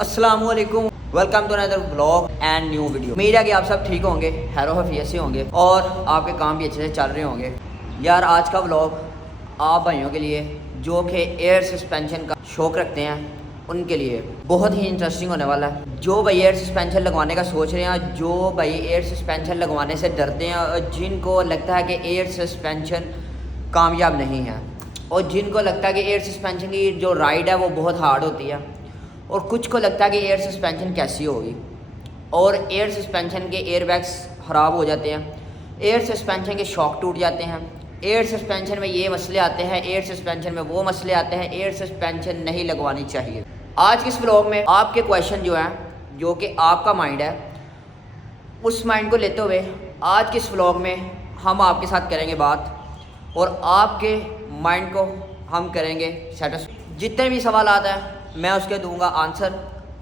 अस्सलामुअलैकुम, welcome to another vlog and new video. उम्मीद है कि आप सब ठीक होंगे, हैरो हफियत से होंगे और आपके काम भी अच्छे से चल रहे होंगे। यार आज का व्लॉग आप भाइयों के लिए जो कि एयर सस्पेंशन का शौक़ रखते हैं उनके लिए बहुत ही इंटरेस्टिंग होने वाला है। जो भाई एयर सस्पेंशन लगवाने का सोच रहे हैं, जो भाई एयर सस्पेंशन लगवाने से डरते हैं और जिनको लगता है कि एयर सस्पेंशन कामयाब नहीं है और जिनको लगता है कि एयर सस्पेंशन की जो राइड है वो बहुत हार्ड होती है और कुछ को लगता है कि एयर सस्पेंशन कैसी होगी और एयर सस्पेंशन के एयर बैग्स ख़राब हो जाते हैं, एयर सस्पेंशन के शॉक टूट जाते हैं, एयर सस्पेंशन में ये मसले आते हैं, एयर सस्पेंशन में वो मसले आते हैं, एयर सस्पेंशन नहीं लगवानी चाहिए। आज के इस व्लॉग में आपके क्वेश्चन जो हैं, जो कि आपका माइंड है, उस माइंड को लेते हुए आज के इस व्लॉग में हम आपके साथ करेंगे बात और आपके माइंड को हम करेंगे सेटिस्फाई। जितने भी सवाल आता है मैं उसके दूंगा आंसर।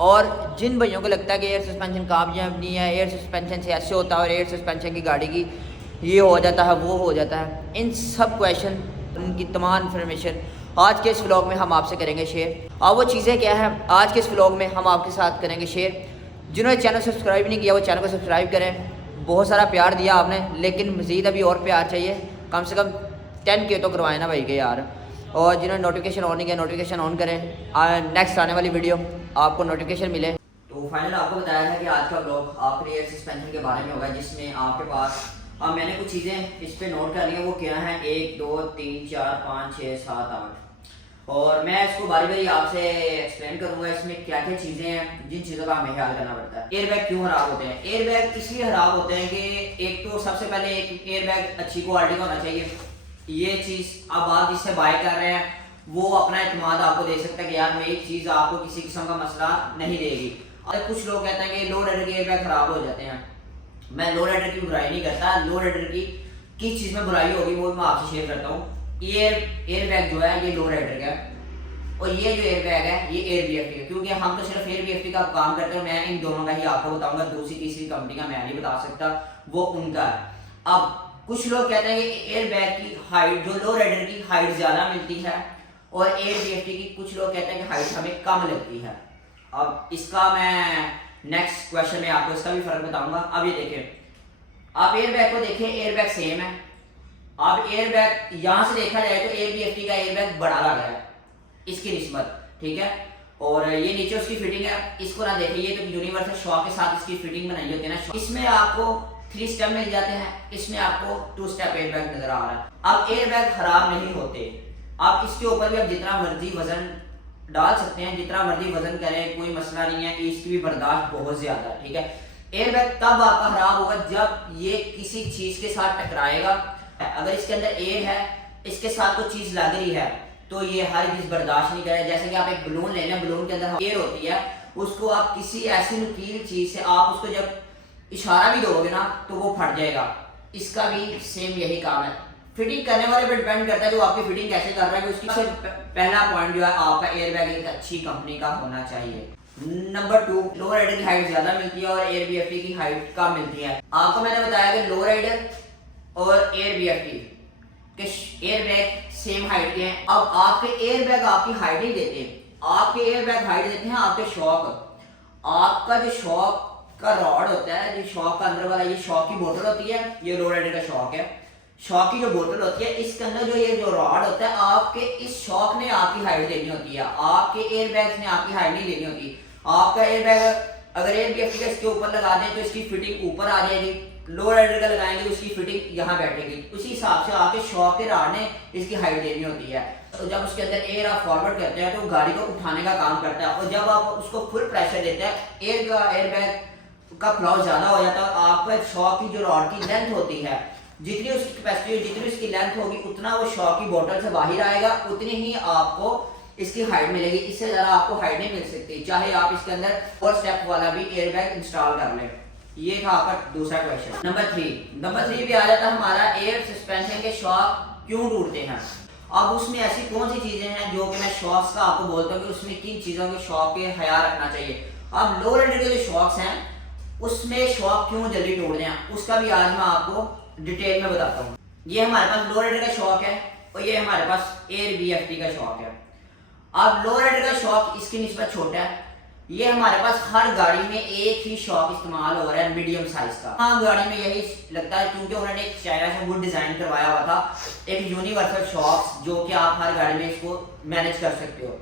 और जिन भाइयों को लगता है कि एयर सस्पेंशन कामयाब नहीं है, एयर सस्पेंशन से ऐसे होता है और एयर सस्पेंशन की गाड़ी की ये हो जाता है वो हो जाता है, इन सब क्वेश्चन उनकी तमाम इन्फॉर्मेशन आज के इस व्लॉग में हम आपसे करेंगे शेयर। और वो चीज़ें क्या है आज के इस व्लॉग में हम आपके साथ करेंगे शेयर। जिन्होंने चैनल सब्सक्राइब नहीं किया वो चैनल को सब्सक्राइब करें। बहुत सारा प्यार दिया आपने, लेकिन मज़ीद अभी और प्यार चाहिए, कम से कम 10K तो करवाए ना भाई के यार। और जिन्होंने नोटिफिकेशन ऑन नहीं किया नोटिफिकेशन ऑन करें, नेक्स्ट आने वाली वीडियो आपको नोटिफिकेशन मिले। तो फाइनल आपको बताया है कि आज का ब्लॉग आपके एयर सस्पेंशन के बारे में होगा, जिसमें आपके पास मैंने कुछ चीज़ें इस पर नोट कर ली हैं। वो क्या है 1 2 3 4 5 6 7 8 और मैं इसको बारी बारी आपसे एक्सप्लेन करूंगा इसमें क्या क्या चीज़ें हैं जिन चीज़ों का हमें ख्याल करना पड़ता है। एयर बैग क्यों खराब होते हैं? एयर बैग इसलिए खराब होते हैं कि एक तो सबसे पहले एक एयर बैग अच्छी क्वालिटी का होना चाहिए। ये चीज़ अब आप जिससे बाय कर रहे हैं वो अपना इत्मीनान आपको दे सकता है कि यार मेरी चीज़ आपको किसी किस्म का मसला नहीं देगी। और कुछ लोग कहते हैं कि लो राइडर के एयर बैग खराब हो जाते हैं। मैं लो राइडर की बुराई नहीं करता, लो राइडर की किस चीज़ में बुराई होगी वो मैं आपसे शेयर करता हूँ। एयर बैग जो है ये लो राइडर का और ये जो एयर बैग है ये एयर BFT का, क्योंकि हम तो सिर्फ एयर BFT का काम करते हैं। मैं इन दोनों का ही आपको बताऊंगा, दूसरी तीसरी कंपनी का मैं नहीं बता सकता, वो उनका है। अब कुछ लोग कहते हैं कि एयर बैग की हाइट जो लो राइडर की हाइट ज़्यादा मिलती है और एयर BFT की कुछ लोग कहते हैं कि हाइट हमें कम लगती है। अब इसका मैं नेक्स्ट क्वेश्चन में आपको इसका भी फर्क बताऊंगा। अब ये देखें, आप एयर बैग को देखें, एयर बैग सेम है। अब एयर बैग यहाँ से देखा जाए तो एयर BFT का एयर बैग बड़ा लग रहा है इसकी निस्बत, ठीक है। और ये नीचे उसकी फिटिंग है, इसको ना देखिए, ये तो यूनिवर्सल शॉक के साथ इसकी फिटिंग बनाई होती है ना। इसमें आपको 3 स्टेप मिल जाते हैं, इसमें आपको 2 स्टेप एयर बैग नजर आ रहा है। अब एयर बैग खराब नहीं होते, आप इसके ऊपर भी आप जितना मर्जी वजन डाल सकते हैं, जितना मर्जी वजन करें कोई मसला नहीं है, इसकी भी बर्दाश्त बहुत ज्यादा है, ठीक है। एयर बैग तब आपका खराब होगा जब ये किसी चीज के साथ टकराएगा। अगर इसके अंदर एयर है, इसके साथ कोई चीज लग रही है तो ये हर चीज बर्दाश्त नहीं करेगा। जैसे कि आप एक बलून ले लें, बलून के अंदर एयर होती है, उसको आप किसी ऐसी नुकीली चीज से आप उसको जब इशारा भी दोगे ना तो वो फट जाएगा। इसका भी सेम यही काम है। फिटिंग करने वाले पर डिपेंड करता है कि वो आपकी फिटिंग कैसे कर रहा है। उसकी सबसे पहला पॉइंट जो है आपका एयर बैग एक अच्छी कंपनी का होना चाहिए। नंबर 2, लो राइडर की हाइट ज्यादा मिलती है और एयर BFT की हाइट कम मिलती है। आपको मैंने बताया कि लो राइडर और एयर BFT के एयर बैग सेम हाइट के हैं। अब आपके एयर बैग आपकी हाइट नहीं देते, आपके एयर बैग हाइट देते हैं आपके शॉक। आपका जो शॉक का रॉड होता है, जो शॉक का अंदर वाला ये शॉक की बोतल होती है, ये लो राइडर का शॉक है। शॉक की जो बोतल होती है इसके अंदर जो ये जो रॉड होता है, आपके इस शॉक ने आपकी हाइट देनी होती है, आपके एयर बैग ने आपकी हाइट नहीं देनी होती। आपका एयर बैग अगर एयर BFT का इसके ऊपर लगा दें तो इसकी फिटिंग ऊपर आ जाएगी, लो राइडर का लगाएंगे उसकी फिटिंग यहाँ बैठेगी। उसी हिसाब से आपके शॉक के रॉड ने इसकी हाइट देनी होती है। तो जब उसके अंदर एयर आप फॉरवर्ड करते हैं तो गाड़ी को उठाने का काम करता है और जब आप उसको फुल प्रेशर देते हैं एयर बैग का फ्लॉ ज्यादा हो जाता है। आपका शॉक की जो रॉड की लेंथ होती है, जितनी उसकी कैपेसिटी जितनी उसकी लेंथ होगी उतना वो शॉक की बोतल से बाहर आएगा, उतनी ही आपको इसकी हाइट मिलेगी। इससे ज्यादा आपको हाइट नहीं मिल सकती, चाहे आप इसके अंदर 4 स्टेप वाला भी एयर बैग इंस्टॉल कर लें। ये था आपका दूसरा क्वेश्चन। नंबर 3 भी आ जाता है हमारा, एयर सस्पेंशन के शॉक क्यों टूटते हैं। अब उसमें ऐसी कौन सी चीजें हैं जो कि मैं शॉक्स का आपको बोलता हूँ कि उसमें किन चीजों के शॉक के ख्याल रखना चाहिए। अब लो राइडर के जो शॉक्स हैं उसमें शॉक क्यों जल्दी टूटते हैं उसका भी आज मैं आपको डिटेल में बताता हूँ। ये हमारे पास लो राइडर का शॉक है और ये हमारे पास एयर BFT का शॉक है। अब लो राइडर का शॉक इसकी निस्बत छोटा है, ये हमारे पास हर गाड़ी में एक ही शॉक इस्तेमाल हो रहा है, मीडियम साइज का। हाँ, गाड़ी में यही लगता है क्योंकि उन्होंने एक चाइना से वुड डिजाइन करवाया हुआ था, एक यूनिवर्सल शॉक्स, जो कि आप हर गाड़ी में इसको मैनेज कर सकते हो।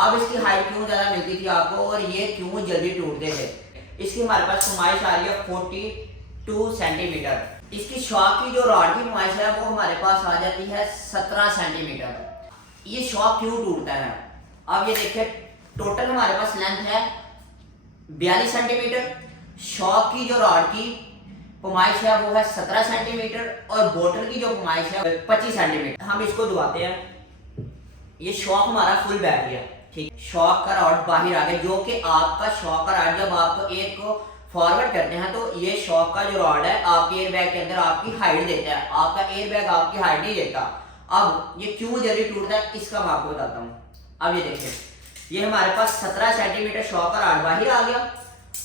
अब इसकी हाइट क्यों ज्यादा मिलती थी आपको और ये क्यों जल्दी टूटते थे? इसकी हमारे पास नुमाइश आ रही है 42 सेंटीमीटर। इसकी शॉक की जो रॉड की नुमाइश है वो हमारे पास आ जाती है 17 सेंटीमीटर। ये शॉक क्यों टूटता है? अब ये देखिए, टोटल हमारे पास लेंथ है 42 सेंटीमीटर, शॉक की जो रॉड की पुमाइश है वो है 17 सेंटीमीटर और बोतल की जो पुमाइश है 25 सेंटीमीटर। हम इसको दबाते हैं, ये शॉक हमारा फुल बैठ गया, ठीक। शॉक का रॉड बाहर आ गया, जो कि आपका शॉक का रॉड जब आप एयर को फॉरवर्ड करते हैं तो ये शॉक का जो रॉड है आपके एयर बैग के अंदर आपकी हाइट देता है, आपका एयर बैग आपकी हाइट नहीं देता। अब ये क्यों जल्दी टूटता है इसका मैं आपको बताता हूँ। अब ये देखिए, ये हमारे पास 17 सेंटीमीटर शॉक का रॉड बाहर आ गया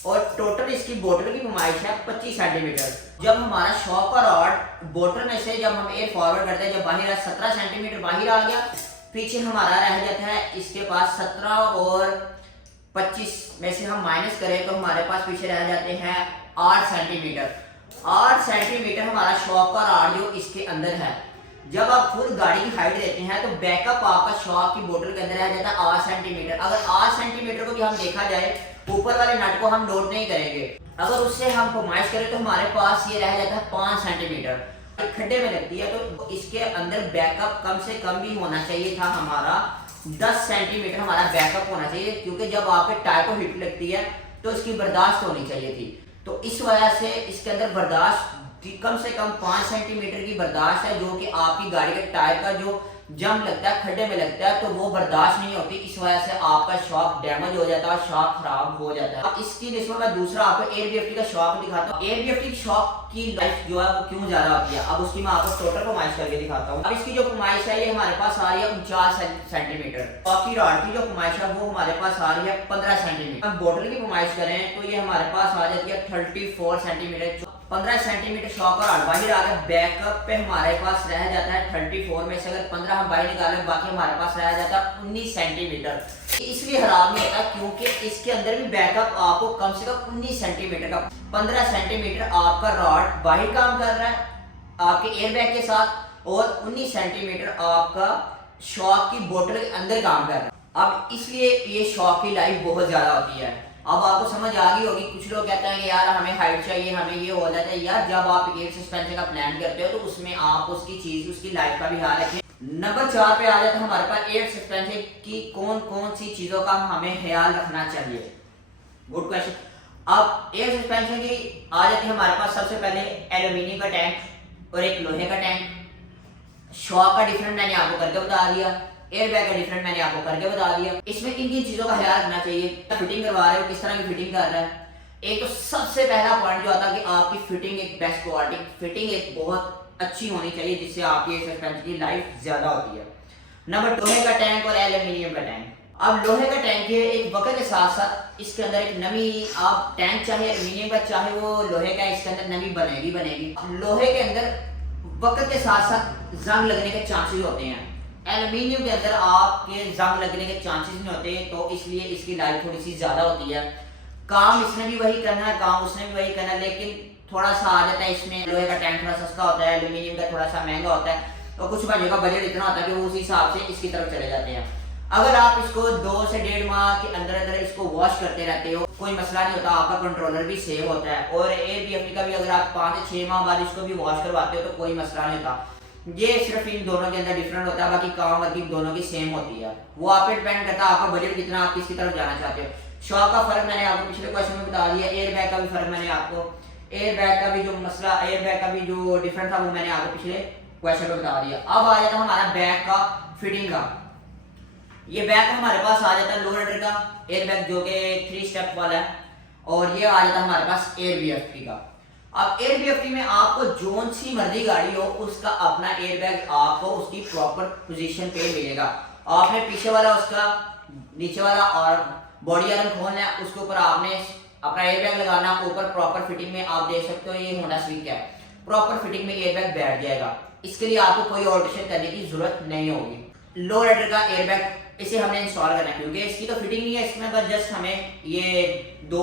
और टोटल इसकी बोतल की नुमाइश है 25 सेंटीमीटर। जब हमारा शॉक का रॉड बोतल में से जब हम एयर फॉरवर्ड करते हैं, जब बाहर 17 सेंटीमीटर बाहर आ गया, पीछे हमारा रह जाता है इसके पास 17 और 25 में से हम माइनस करें तो हमारे पास पीछे रह जाते हैं 8 सेंटीमीटर। 8 सेंटीमीटर हमारा शॉक का रॉड जो इसके अंदर है। जब आप फुल गाड़ी की हाइट देते हैं तो बैकअप आपका शॉक की बोतल के अंदर रह जाता है 8 सेंटीमीटर। अगर 8 सेंटीमीटर को भी हम देखा जाए, ऊपर वाले नट को हम नोट नहीं करेंगे, अगर उससे हम कमाइश करें तो हमारे पास ये रह जाता है 5 सेंटीमीटर। खड्डे में लगती है तो इसके अंदर बैकअप कम से कम भी होना चाहिए था हमारा 10 सेंटीमीटर हमारा बैकअप होना चाहिए, क्योंकि जब आपके टायर को हिट लगती है तो इसकी बर्दाश्त होनी चाहिए थी। तो इस वजह से इसके अंदर बर्दाश्त कम से कम 5 सेंटीमीटर की बर्दाश्त है, जो कि आपकी गाड़ी के टायर का जो जम लगता है, खड्डे में लगता है, तो वो बर्दाश्त नहीं होती। इस वजह से आपका शॉक डैमेज हो जाता है, शॉक खराब हो जाता है। अब इसकी लिस्ट में मैं दूसरा आपको एयरबीएफटी का शॉक दिखाता हूँ। एयरबीएफटी शॉक की लाइफ जो है वो क्यों ज्यादा होती है, अब उसकी मैं आपको टोटल पुमाइश करके दिखाता हूँ। अब इसकी जो पुमाइश है ये हमारे पास आ रही है 49 सेंटीमीटर। शॉक की रॉड की जो पुमाइश है वो हमारे पास आ रही है 15 सेंटीमीटर। हम बोतल की पुमाइश करें तो ये हमारे पास आ जाती है 34 सेंटीमीटर। 15 सेंटीमीटर शॉक और बाहर आ गया, बैकअप पे हमारे पास रह जाता है 34 में से अगर 15 हम बाहर निकालें, बाकी हमारे पास रह जाता है 19 सेंटीमीटर। इसलिए खराब नहीं होता क्योंकि इसके अंदर भी बैकअप आपको कम से कम 19 सेंटीमीटर का, 15 सेंटीमीटर आपका रॉड बाहर काम कर रहा है आपके एयरबैग के साथ और 19 सेंटीमीटर आपका शॉक की बोतल के अंदर काम कर रहा है। अब इसलिए ये शॉक की लाइफ बहुत ज्यादा होती है। अब आपको समझ आ गई होगी, कुछ लोग कहते हैं कि यार हमें हाइट चाहिए, हमें ये हो जाता है। यार जब आप एयर सस्पेंशन का प्लान करते हो तो उसमें आप उसकी चीज, उसकी लाइफ का भी ख्याल रखें। नंबर 4 पे आ जाता है हमारे पास एयर सस्पेंशन की कौन कौन सी चीजों का हमें ख्याल रखना चाहिए। Good question. अब एयर सस्पेंशन की आ जाती है हमारे पास सबसे पहले एल्यूमिनियम का टैंक और एक लोहे का टैंक। शॉक का डिफरेंट मैंने आपको करके बता दिया, एयर बैग का डिफरेंट मैंने आपको करके बता दिया। इसमें किन किन चीजों का ख्याल रखना चाहिए, फिटिंग करवा रहे हो किस तरह की फिटिंग कर रहा है। एक तो सबसे पहला पॉइंट जो आता है कि आपकी फिटिंग एक बेस्ट क्वालिटी, फिटिंग एक बहुत अच्छी होनी चाहिए जिससे आपकी एयर सस्पेंशन की लाइफ ज्यादा होती है। नंबर 2 लोहे का टैंक और एल्यूमिनियम का टैंक। अब लोहे का टैंक है, एक वक्त के साथ साथ इसके अंदर एक नमी, आप टैंक चाहे एल्यूमिनियम का चाहे वो लोहे का, इसके अंदर नमी बनेगी। लोहे के अंदर वक्त के साथ साथ जंग लगने के चांसेस होते हैं, एल्यूमिनियम के अंदर आपके जंग लगने के चांसेस नहीं होते, तो इसलिए इसकी लाइफ थोड़ी सी ज्यादा होती है। काम इसने भी वही करना है, काम उसने भी वही करना है, लेकिन थोड़ा सा आ जाता है इसमें। लोहे का टैंक थोड़ा सस्ता होता है, एल्यूमिनियम का थोड़ा सा महंगा होता है, तो कुछ भाइयों का बजट इतना होता है कि वो उसी हिसाब से इसकी तरफ चले जाते हैं। अगर आप इसको 2 से 1.5 माह के अंदर अंदर इसको वॉश करते रहते हो, कोई मसला नहीं होता, आपका कंट्रोलर भी सेव होता है। और एयरबीएफटी का भी अगर आप 5 से 6 माह बाद इसको भी वॉश करवाते हो तो कोई मसला नहीं होता। ये सिर्फ इन दोनों के अंदर डिफरेंट होता है, बाकी काम वर्किंग दोनों की सेम होती है। वो आप पे डिपेंड करता है आपका बजट कितना, आप किसकी तरफ जाना चाहते हो। शॉक का फर्क मैंने आपको पिछले क्वेश्चन में बता दिया, एयर बैग का भी फर्क मैंने आपको, एयर बैग का भी जो मसला, एयर बैग का भी जो डिफरेंट था वो मैंने आपको पिछले क्वेश्चन में बता दिया। अब आ जाता है हमारा बैग का फिटिंग का। ये बैग हमारे पास आ जाता है लो रेडर का एयर बैग जो कि 3 स्टेप वाला है, और ये आ जाता है हमारे पास एयरबीएफटी का। अब एयरबीएफटी में आपको जोन सी मर्जी गाड़ी हो उसका अपना एयर बैग आपको उसकी प्रॉपर पोजीशन पे मिलेगा। आपने पीछे वाला उसका नीचे वाला और बॉडी आयरन खोलना है, उसके ऊपर आपने अपना एयर बैग लगाना, ऊपर प्रॉपर फिटिंग में आप देख सकते हो ये होंडा सिविक है, प्रॉपर फिटिंग में एयर बैग बैठ जाएगा। इसके लिए आपको कोई ऑल्ट्रेशन करने की जरूरत नहीं होगी। लो रेडर का एयर बैग इसे हमने इंस्टॉल करना है, क्योंकि इसकी तो फिटिंग नहीं है इसमें, बस जस्ट हमें ये दो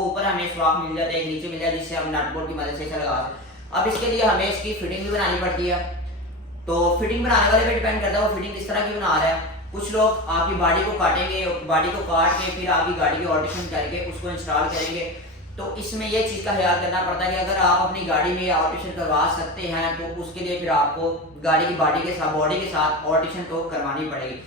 ऊपर हमें सुराख मिल जाते हैं, एक नीचे मिल जाता है, जिससे हम नट बोल्ट की मदद से इसे लगा सकते। अब इसके लिए हमें इसकी फिटिंग भी बनानी पड़ती है। तो फिटिंग बनाने वाले पे डिपेंड करता है वो फिटिंग किस तरह की बना रहा है। कुछ लोग आपकी बॉडी को काटेंगे, बॉडी को काट के फिर आपकी गाड़ी की ऑल्ट्रेशन करके उसको इंस्टॉल करेंगे। तो इसमें यह चीज़ का ख्याल करना पड़ता है कि अगर आप अपनी गाड़ी में ऑल्ट्रेशन करवा सकते हैं तो उसके लिए फिर आपको गाड़ी की बॉडी के साथ ऑल्ट्रेशन तो करवानी पड़ेगी।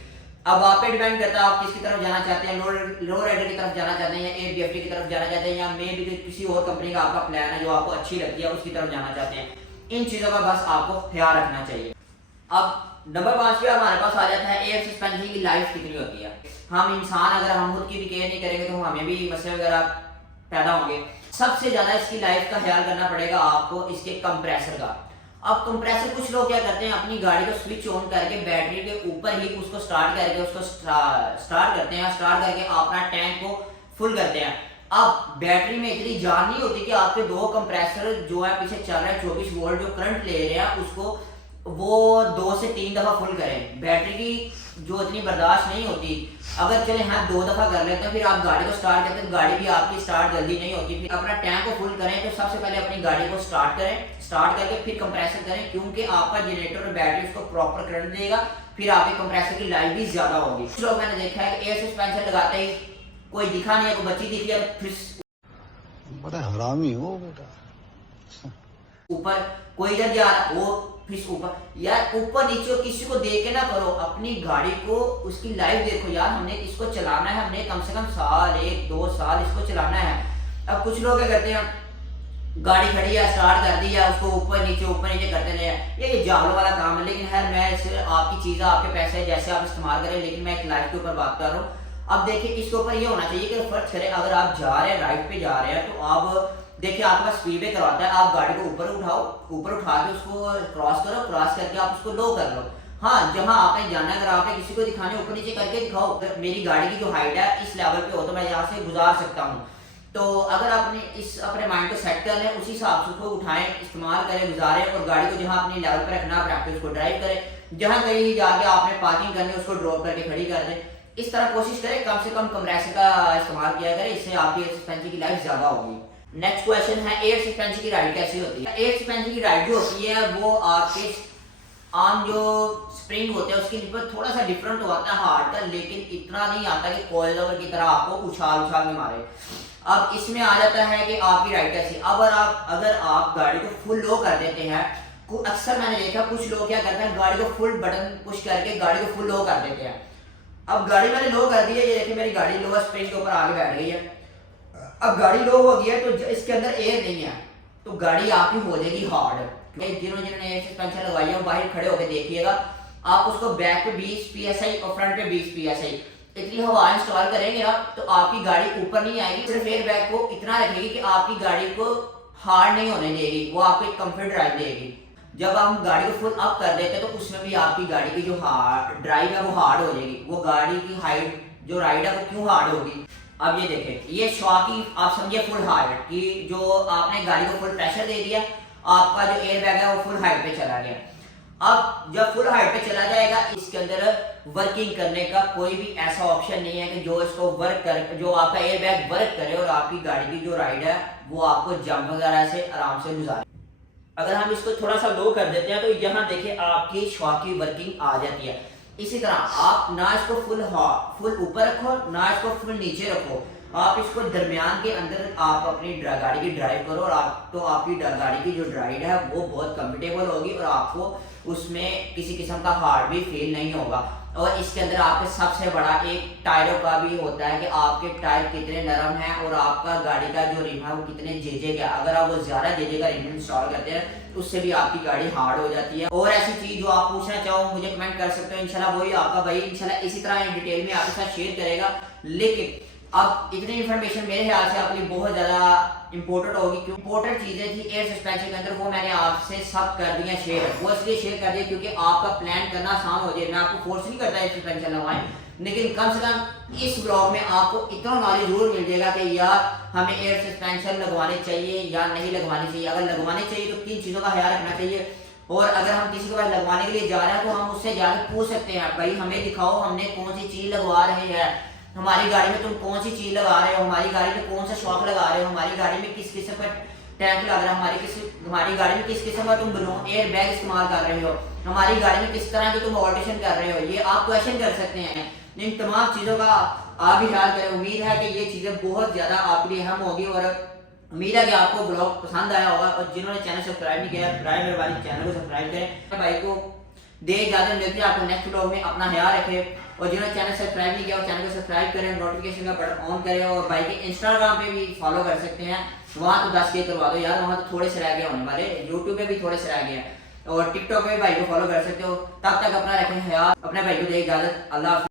अब आप पे डिपेंड करता है आप किसकी तरफ जाना चाहते हैं, लो राइडर की तरफ जाना चाहते हैं या ABFT की तरफ जाना चाहते हैं, या मे भी किसी और कंपनी का आपका प्लान है जो आपको अच्छी लगती है उसकी तरफ जाना चाहते हैं। इन चीज़ों का बस आपको ख्याल रखना चाहिए। अब नंबर 5 पे हमारे पास आ जाता है एयर सस्पेंशन की लाइफ कितनी होती है। हम इंसान अगर हम खुद की भी केयर नहीं करेंगे तो हमें भी मसले वगैरह पैदा होंगे। सबसे ज्यादा इसकी लाइफ का ख्याल करना पड़ेगा आपको इसके कंप्रेसर का। अब कंप्रेसर कुछ लोग क्या करते हैं, अपनी गाड़ी को स्विच ऑन करके बैटरी के ऊपर ही उसको स्टार्ट करके उसको स्टार्ट करते हैं, स्टार्ट करके अपना टैंक को फुल करते हैं। अब बैटरी में इतनी जान नहीं होती कि आपके दो कंप्रेसर जो है पीछे चल रहा है 24 वोल्ट जो करंट ले रहे हैं उसको वो 2 से 3 दफा फुल करें। बैटरी की जो इतनी बर्दाश्त नहीं होती, अगर चले हाँ 2 दफा कर लेते हैं फिर आप गाड़ी को स्टार्ट करते हैं, गाड़ी भी आपकी स्टार्ट जल्दी नहीं होती। फिर अपना टैंक को फुल करें तो सबसे पहले अपनी गाड़ी को स्टार्ट करें, स्टार्ट करके फिर कंप्रेसर करें, क्योंकि आपका जनरेटर और बैटरी उसको प्रॉपर करंट देगा, फिर आपके कंप्रेसर की लाइफ भी ज्यादा होगी। कुछ लोग मैंने देखा है एयर सस्पेंशन लगाते ही कोई दिखा नहीं है, कोई बच्ची दिखी है फिर बड़ा हरामी हो बेटा, ऊपर कोई इधर जा रहा वो फिर ऊपर। यार ऊपर नीचे किसी को देख के ना करो, अपनी गाड़ी को उसकी लाइफ देखो। यार हमने इसको चलाना है, हमने कम से कम साल 1-2 साल इसको चलाना है। अब कुछ लोग क्या करते हैं, गाड़ी खड़ी है स्टार्ट कर दी है उसको ऊपर नीचे करते रहे, ये जावलों वाला काम है। लेकिन खैर मैं इसे आपकी चीज़ आपके पैसे जैसे आप इस्तेमाल करें, लेकिन मैं एक लाइफ के ऊपर बात कर रहा हूँ। अब देखिए इसके ऊपर ये होना चाहिए कि फर्ज करें अगर आप जा रहे हैं राइट पे जा रहे हैं तो आप देखिए आपके पास स्पीड ब्रेकर आता है, आप गाड़ी को ऊपर उठा के उसको क्रॉस करो, क्रॉस करके आप उसको लो कर लो। हाँ जहां आपने जाना है, अगर आपने किसी को दिखाने ऊपर नीचे करके दिखाओ, मेरी गाड़ी की जो हाइट है इस लेवल पे हो तो मैं यहाँ से गुजार सकता हूँ। तो अगर आपने अपने माइंड को सेट कर लें, उसी हिसाब से उसको उठाएं, इस्तेमाल करें, गुजारें, और गाड़ी को जहाँ अपनी लेवल पर रखना है उसको ड्राइव करें। जहाँ कहीं जाके आपने पार्किंग करनी उसको ड्रॉप करके खड़ी कर दें। इस तरह कोशिश करें कम से कम कंप्रेसर का इस्तेमाल किया करें, इससे आपकी एयर सस्पेंशन की लाइफ ज्यादा होगी। नेक्स्ट क्वेश्चन है एयर सस्पेंशन की राइड कैसी होती है। एयर सस्पेंशन की राइड जो होती है वो आपके आम जो स्प्रिंग होते हैं उसकी निस्बत थोड़ा सा डिफरेंट होता है हार्ड का, लेकिन इतना नहीं आता कि कोयल रबर की तरह आपको उछाल के मारे। अब इसमें आ जाता है कि आपकी राइड कैसी। अगर आप गाड़ी को फुल लो कर देते हैं, अक्सर मैंने देखा कुछ लोग क्या करते हैं गाड़ी को फुल बटन पुश करके गाड़ी को फुल लो कर देते हैं। अब गाड़ी मैंने लो कर दी है, ये देखिए मेरी गाड़ी लो स्प्रिंग के ऊपर आगे बैठ गई है। अब गाड़ी लो हो गई है तो इसके अंदर एयर नहीं है तो गाड़ी आपकी हो जाएगी हार्ड। जिन्होंने एयर सस्पेंशन लगाई है बाहर खड़े होकर देखिएगा, आप उसको बैक पे 20 PSI और फ्रंट पे 20 PSI इतनी हवा इंस्टॉल करेंगे आप तो आपकी गाड़ी ऊपर नहीं आएगी, सिर्फ एयर बैग को इतना रखेगी कि आपकी गाड़ी को हार्ड नहीं होने देगी, वो आपको एक कंफर्ट ड्राइव देगी। जब हम गाड़ी को फुल अप कर देते हैं तो उसमें भी आपकी गाड़ी की जो ड्राइव है वो हार्ड हो जाएगी। वो गाड़ी की हाइट जो राइड है वो क्यों हार्ड होगी, अब ये देखें, ये शॉ की आप समझिए फुल हाइट की, जो आपने गाड़ी को फुल प्रेशर दे दिया, आपका जो एयर बैग है वो फुल हाइट पे चला गया। अब जब फुल हाइट पे चला जाएगा इसके अंदर वर्किंग करने का कोई भी ऐसा ऑप्शन नहीं है कि जो इसको जो आपका एयर बैग वर्क करे और आपकी गाड़ी की जो राइड है वो आपको जंप वगैरह से आराम से गुजारे। अगर हम इसको थोड़ा सा लो कर देते हैं तो यहाँ देखिए आपकी शॉ की वर्किंग आ जाती है। इसी तरह आप ना इसको फुल ऊपर रखो ना इसको फुल नीचे रखो, आप इसको दरमियान के अंदर आप अपनी गाड़ी की ड्राइव करो और आपकी गाड़ी की जो ड्राइव है वो बहुत कंफर्टेबल होगी और आपको उसमें किसी किस्म का हार्ड भी फील नहीं होगा। और इसके अंदर आपके सबसे बड़ा एक टायरों का भी होता है कि आपके टायर कितने नरम हैं और आपका गाड़ी का जो रिम है वो कितने जेजे का। अगर आप वो ज्यादा जेजे का रिम इंस्टॉल करते हैं तो उससे भी आपकी गाड़ी हार्ड हो जाती है। और ऐसी चीज जो आप पूछना चाहो मुझे कमेंट कर सकते हो, इंशाल्लाह वही आपका भाई इंशाल्लाह इसी तरह डिटेल में आपके साथ शेयर करेगा। लेकिन अब इतनी इन्फॉर्मेशन मेरे ख्याल से आपके लिए बहुत ज्यादा इंपॉर्टेंट होगी, क्योंकि इंपॉर्टेंट चीजें थी एयर सस्पेंशन के अंदर वो मैंने आपसे सब कर दिया शेयर। वो इसलिए शेयर कर दिया क्योंकि आपका प्लान करना आसान हो जाए। मैं आपको फोर्स नहीं करता एयर सस्पेंशन लगवाएं, लेकिन कम से कम इस ब्लॉग में आपको इतना नॉलेज जरूर मिल जाएगा कि यार हमें एयर सस्पेंशन लगवाने चाहिए या नहीं लगवानी चाहिए। अगर लगवानी चाहिए तो किन चीजों का ख्याल रखना चाहिए, और अगर हम किसी को भाई लगवाने के लिए जा रहे हैं तो हम उससे जाकर पूछ सकते हैं भाई हमें दिखाओ हमने कौन सी चीज़ लगवा रहे हैं, हमारी गाड़ी में तुम कौन सी चीज़ लगा रहे हो, हमारी गाड़ी में कौन सा शॉक लगा रहे हो, हमारी गाड़ी में किस किस्म का टैंक लग रहा है, हमारी गाड़ी में किस किस्म का तुम बलून एयर बैग इस्तेमाल कर रहे हो, हमारी गाड़ी में किस तरह की तुम ऑल्ट्रेशन कर रहे हो, ये आप क्वेश्चन कर सकते हैं। इन तमाम चीज़ों का आप भी ख्याल करें। उम्मीद है कि ये चीज़ें बहुत ज़्यादा आपके लिए अहम होगी और उम्मीद है कि आपको ब्लॉग पसंद आया होगा। और जिन्होंने चैनल सब्सक्राइब नहीं किया बराए मेहरबानी चैनल को सब्सक्राइब करें। भाई को दे इजाजत मिलती है आपको नेक्स्ट ब्लॉग में, अपना ख्याल रखें। और जिन्होंने चैनल सब्सक्राइब नहीं किया वो चैनल को सब्सक्राइब करें, नोटिफिकेशन का बटन ऑन करें और भाई के इंस्टाग्राम पे भी फॉलो कर सकते हैं। वहाँ तो 10 के करवा दो यार, वहाँ तो थोड़े से रह गए होने वाले, यूट्यूब पे भी थोड़े से रह गए और टिकटॉक पे भी भाई को फॉलो कर सकते हो। तब तक अपना रखें ख्याल, अपने भाई को दे इजाजत, अल्लाह।